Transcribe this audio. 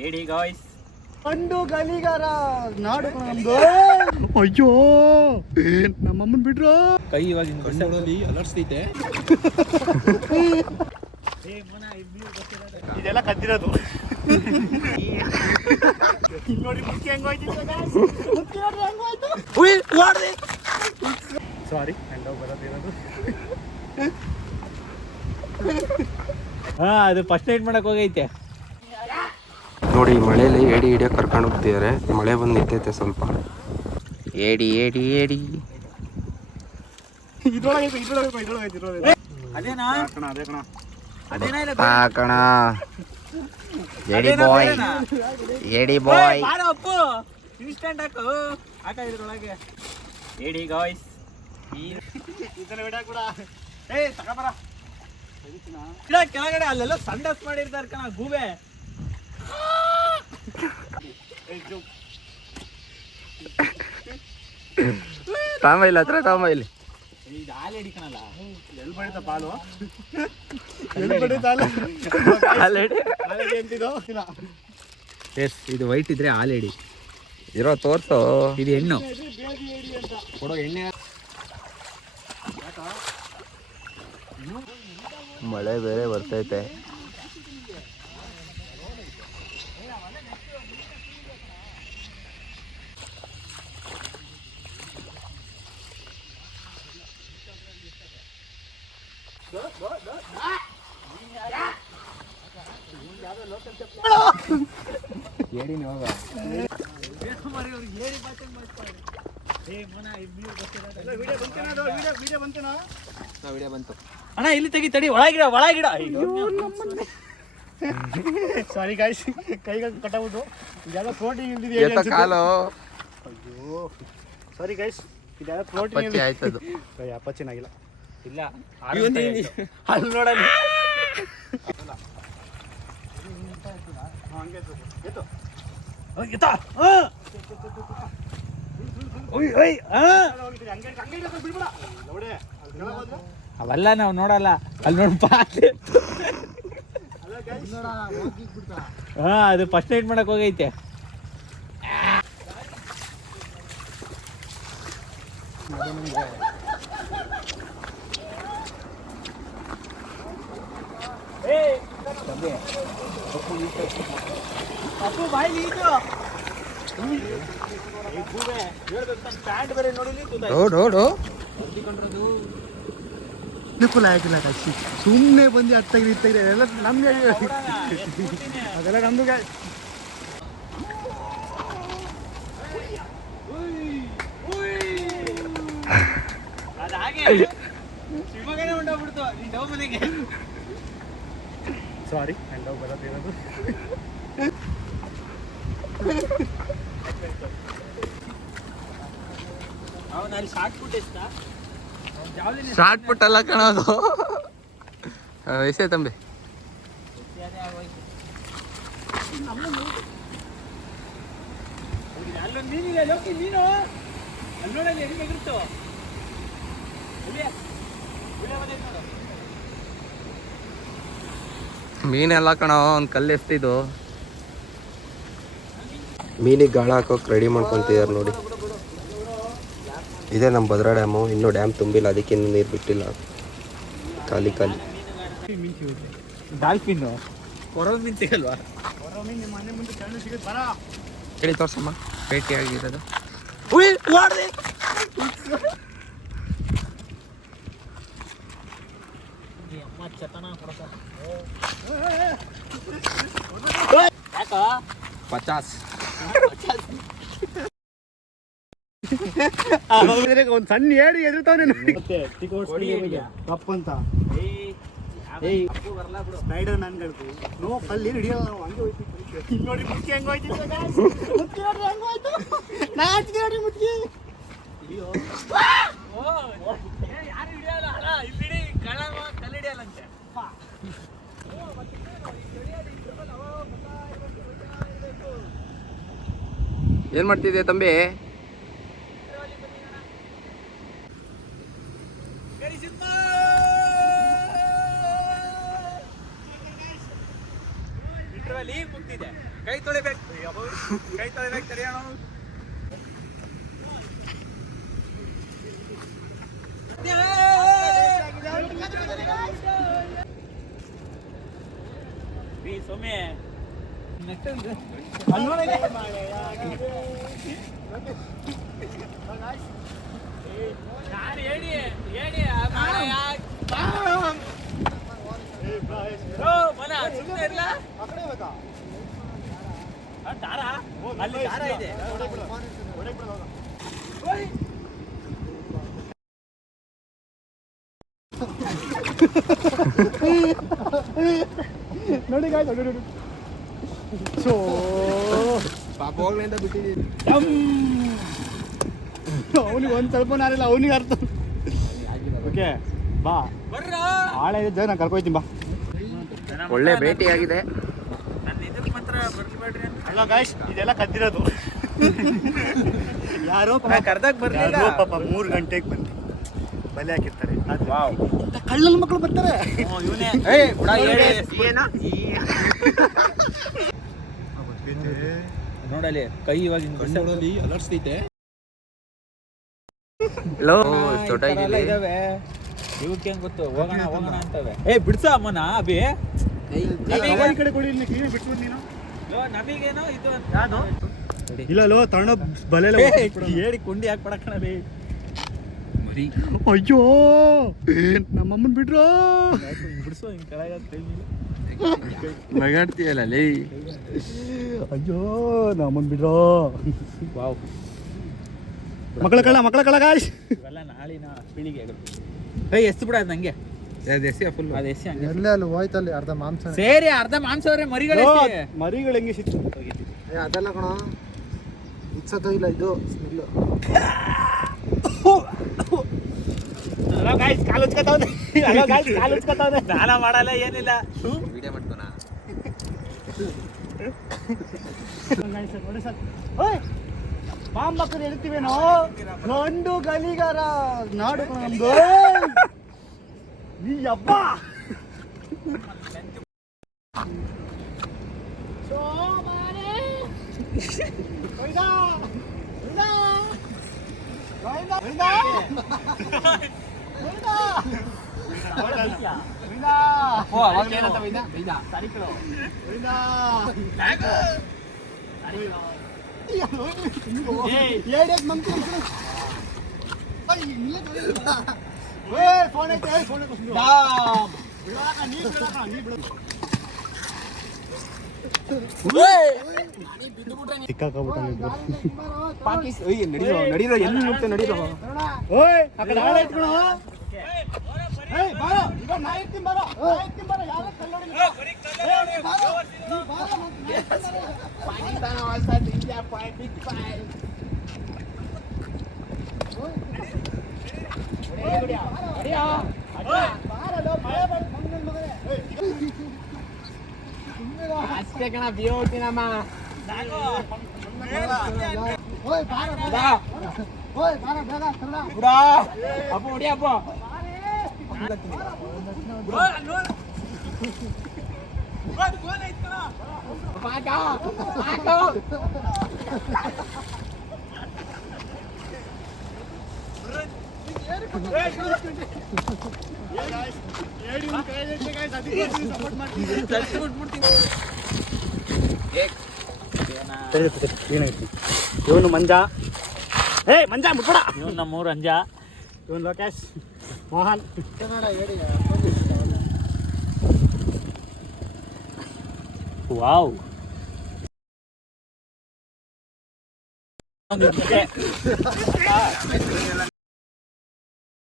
ಹೇಳಿ ಗಾಯ್ಸ್. ಕಂಡು ಗಲಿಗಾರ ನಾಡು ನಮ್ದು. ಅಯ್ಯೋ ನಮ್ಮಮ್ಮನ್ ಬಿಟ್ರು ಕೈ ಇವಾಗ ಅಲರ್ಸ್ತೈತೆ. ಇದೆಲ್ಲ ಕದ್ದಿರೋದು. ನೋಡಿ ಮುಖ್ಯ ಹೆಂಗೋಯ್ತು. ಸಾರಿ ಬರೋದಿರೋದು. ಅದು ಫಸ್ಟ್ ನೈಟ್ ಮಾಡಕ್ ಹೋಗೈತೆ ನೋಡಿ. ಮಳೆಯಲ್ಲಿ ಏಡಿ ಹಿಡಿಯೋಕೆ ಕರ್ಕೊಂಡು ಹೋಗ್ತಿದ್ದಾರೆ. ಮಳೆ ಬಂದು ನಿಂತೈತೆ ಸ್ವಲ್ಪ. ಏಡಿ ಏಡಿ ಏಡಿ ಕಣ. ಏಡಿ ಬಾಯ್ ಏಡಿ ಬಾಯ್. ಇನ್ಸ್ಟೆಂಟ್ ಹಾಕ ಇದ್ರೊಳಗೆ. ಹೇಳಿ ಗಾಯ್ಸ್. ಕೆಳಗಡೆ ಅಲ್ಲೆಲ್ಲ ಸಂಡಸ್ ಮಾಡಿರ್ತಾರೆ ಕಣ ಗೂಬೆ. ತಾಂಬೈಲಿ ಹತ್ರ ತಾಂಬೈಲಿ. ಇದು ಹಾಲು ಹಿಡಿಕಣಲ್ಲ. ಎಲ್ಲಿ ಬಡಿತ ಪಾಲು ಎಸ್ ಇದು ವೈಟ್ ಇದ್ರೆ ಹಾಲು ಹಿಡಿ. ಇರೋ ತೋರ್ಸು. ಇದು ಹೆಣ್ಣು. ಕೊಡೋ ಎಣ್ಣೆ. ಮಳೆ ಬೇರೆ ಬರ್ತೈತೆ. ಅಣ್ಣ ಇಲ್ಲಿ ತೆಗಿ ತಡಿ. ಒಳಗಿಡ. ಸಾರಿ ಗಾಯ್ಸ್, ಕೈಗೆ ಕಟ್ಟಬಹುದು. ಇದೆಲ್ಲ ಪ್ರೋಟೀನ್ ಇಲ್ದಿದೆ ಕಾಲು. ಅಯ್ಯೋ ಸಾರಿ ಗೈಸ್, ಇದೆಲ್ಲ ಪ್ರೋಟೀನ್ ಆಯ್ತದು. ಅಪ್ಪ ಚೆನ್ನಾಗಿಲ್ಲ. ಇಲ್ಲ ಅಲ್ಲಿ ನೋಡಲ್ಲಿ. ಅವೆಲ್ಲ ನಾವು ನೋಡಲ್ಲ. ಅಲ್ಲಿ ನೋಡಿ ಪಾತ್ರೆ. ಅದು ಫಸ್ಟ್ ನೈಟ್ ಮಾಡಕ್ ಹೋಗೈತೆ. ಸುಮ್ಮನೆ ಬಂದು ಹತ್ತಾಗ್ರಿ ಎಲ್ಲ ನಮ್ಗೆ ಅದೆಲ್ಲ ನಮ್ದು. ಸಾರಿ ಬರೋದಿರೋದು. ಶಾರ್ಟ್ ಪುಟ್ ಅಲ್ಲ ಕಣೋದು. ಎಸೆ ತಂಬಿ. ಮೀನೆಲ್ಲ ಕಣ. ಒಂದು ಕಲ್ಲು ಎಸ್ತಿದ್ದು. ಮೀನಿಗೆ ಗಾಳ ಹಾಕೋಕೆ ರೆಡಿ ಮಾಡ್ಕೊತಿದ್ದಾರೆ ನೋಡಿ. ಇದೇ ನಮ್ಮ ಭದ್ರಾ ಡ್ಯಾಮು. ಇನ್ನೂ ಡ್ಯಾಮ್ ತುಂಬಿಲ್ಲ, ಅದಕ್ಕೆ ಇನ್ನೂ ನೀರು ಬಿಟ್ಟಿಲ್ಲ. ಖಾಲಿ. ಡಾಲ್ಫಿನ್ ಕೊರವ ಮೀನು ಸಿಗಲ್ವಾ? ಹೇಳಿ ತೋರ್ಸಮ್ಮ. ಭೇಟಿ ಆಗಿರೋದು. ಪಚಾಸ್. ಒಂದು ಸಣ್ಣ ಹೇಳಿ ಎದುರ್ತಾವನೆ ಕಪ್ಪಂತ. ಸ್ಪೈಡರ್ ನನ್ಗಳ್ತು ನೋ ಕಲ್ಲಿ ಹಿಡಿಯೋದು ನಾವು ಹಂಗೆ ಹೋಯ್ತು. ನೋಡಿ ಮುಖ್ಯ ಹೆಂಗೋಯ್ತು. ನೋಡಿ ಮುಖ್ಯ. ಏನ್ ಮಾಡ್ತಿದ್ದೆ ತಂಬಿ? ಇಂಟರ್ವಲ್ ಈಗ ಮುಗ್ದಿದೆ. ಕೈ ತೊಳಿಬೇಕು ತಡೆಯೋಣ. ಸೊಮ್ಮೆ ಅಲ್ಲಿ ದಾರ ಇದೆ. ನೋಡಿ ಗಾಯ್ಸ್ ನೋಡಿ ಸೊ ಪಾಪ ಹೋಗ್ಲಿಂದ ಬಿಟ್ಟಿದ್ದೀನಿ. ಅವನಿಗೆ ಒಂದು ಸ್ವಲ್ಪ ನಾರಿಲ್ಲ, ಅವನಿಗೆ ಅರ್ಥ. ಓಕೆ ಬಾ, ಆಳೆ ಇದೆ, ನಾನು ಕರ್ಕೊಯ್ತೀನಿ ಬಾ. ಒಳ್ಳೆ ಭೇಟಿಯಾಗಿದೆ. ನನ್ನ ಇದಕ್ಕೆ ಮಾತ್ರ ಬರ್ಬೇಡ್ರಿ ಅಂತ. ಅಲ್ಲ ಗಾಯ್ಸ್, ಇದೆಲ್ಲ ಕದ್ದಿರೋದು. ಯಾರೋ ಕರ್ದಾಗ ಬರ್ಲಿಲ್ಲ. ಯಾರೋ ಪಾಪ 3 ಗಂಟೆಗೆ ಬಂದು ಬಲೆ ಹಾಕಿರ್ತಾರೆ. ಕಳ್ಳನ ಮಕ್ಕಳು ಬರ್ತಾರೆ. ನೋಡಲಿ ಕೈ ಇವಾಗ ಅಲರ್ಸ್ತೈತೆ. ಹಲೋ ಚೋಟ ಇದಾವೆ. ಇವಕ್ಕೆ ಹೆಂಗ್ ಗೊತ್ತು? ಹೋಗೋಣ ಹೋಗೋಣ ಅಂತವೆ. ಬಿಡ್ಸ ಅಮ್ಮನ ಅಭಿ. ಈ ಕಡೆ ಕೊಡಿ, ಕಿವಿ ಬಿಟ್ಬಿಡು ನೀನು. ನಮಗೇನೋ ಇದು ಯಾವ್ದು ಇಲ್ಲ ಲೋ ತಗೊಂಡ ಬಲೆ ಹೇಳಿ ಕುಂಡಿ ಹಾಕ್ಬಿಡಕಣಲಿ. ಅಯ್ಯೋ ನಮ್ಮಮ್ಮನ್ ಬಿಡ್ರು. ಬಿಡಿಸೋ ಹಿಂಗೆ ಕೆಳಗೆ ಮಗಾಡ್ತೀಯಲ್ಲ ಲೇ. ಅಯ್ಯೋ ನಮ್ಮನ್ ಬಿಡ್ರು. ವಾವ್, ಮಕ್ಕಳ ಕಳ್ಳ ಗಾಯ್ಸ್. ಇವೆಲ್ಲ ನಾಳಿನ ಪೀಳಿಗೆ. ಎಷ್ಟು ಬಿಡ ಅದು ನಂಗೆ ಫುಲ್ ಅದು ಎಸಿ ಹಂಗೆ ಎಲ್ಲೇ ಅಲ್ಲಿ ಹೋಯ್ತಲ್ಲಿ ಅರ್ಧ ಮಾಂಸ ಸೇರಿ ಅರ್ಧ ಮಾಂಸವ್ರೆ ಮರಿಗಳು. ಮರಿಗಳು ಹೆಂಗೆ ಸಿಕ್ತು? ಅದೆಲ್ಲ ಕಣ ಇತ್ಸದ ಇಲ್ಲ ಇದು ಸ್ಮೆಲ್. ಸ್ನಾನ ಮಾಡಲ್ಲ ಏನಿಲ್ಲ. ವಿಡಿಯೋ ಮಾಡ್ತಾನ. ನೋಡಿ ಸರ್, ಪಾಂಬಕ್ಕರು ಹೇಳ್ತೀವೇನೋ, ಗಂಡು ಗಲಿಗಾರ ನಾಡು ನಮ್ದು. ಈ ಹಬ್ಬ ನಡೀರೋ ಎಲ್ಲಿ ಹೋಗ್ತೇವೆ ನಡೀರೋ. ಓಯ್ ಆ ಕಡೆ ಆಳ ಇಟ್ಕೊಳ. ಏಯ್ ಬಾರೋ, ಈಗ ನಾ ಇರ್ತೀನಿ ಬಾರೋ. ಯಾರು ಕಲ್ಲೋಡಿ ಅಷ್ಟೇ ಕಣ ಬಿಯೋಟಿನಮ್ಮ. ಓಯ್ ಬಾರೋ ಬೇಗ ಕನ್ನಡ ಬುಡಾ ಅಪ್ಪ ಹೊಡಿ ಅಪ್ಪ. ಏನಾಯ್ತು? ಇವನು ಮಂಜ. ಮಂಜ ಮುಟ್ಬೇಡ. ಇವನು ನಮ್ಮೂರು ಅಂಜ. ಇವನು ಲೋಕೇಶ್, ಮೋಹನ್. ವಾವ್.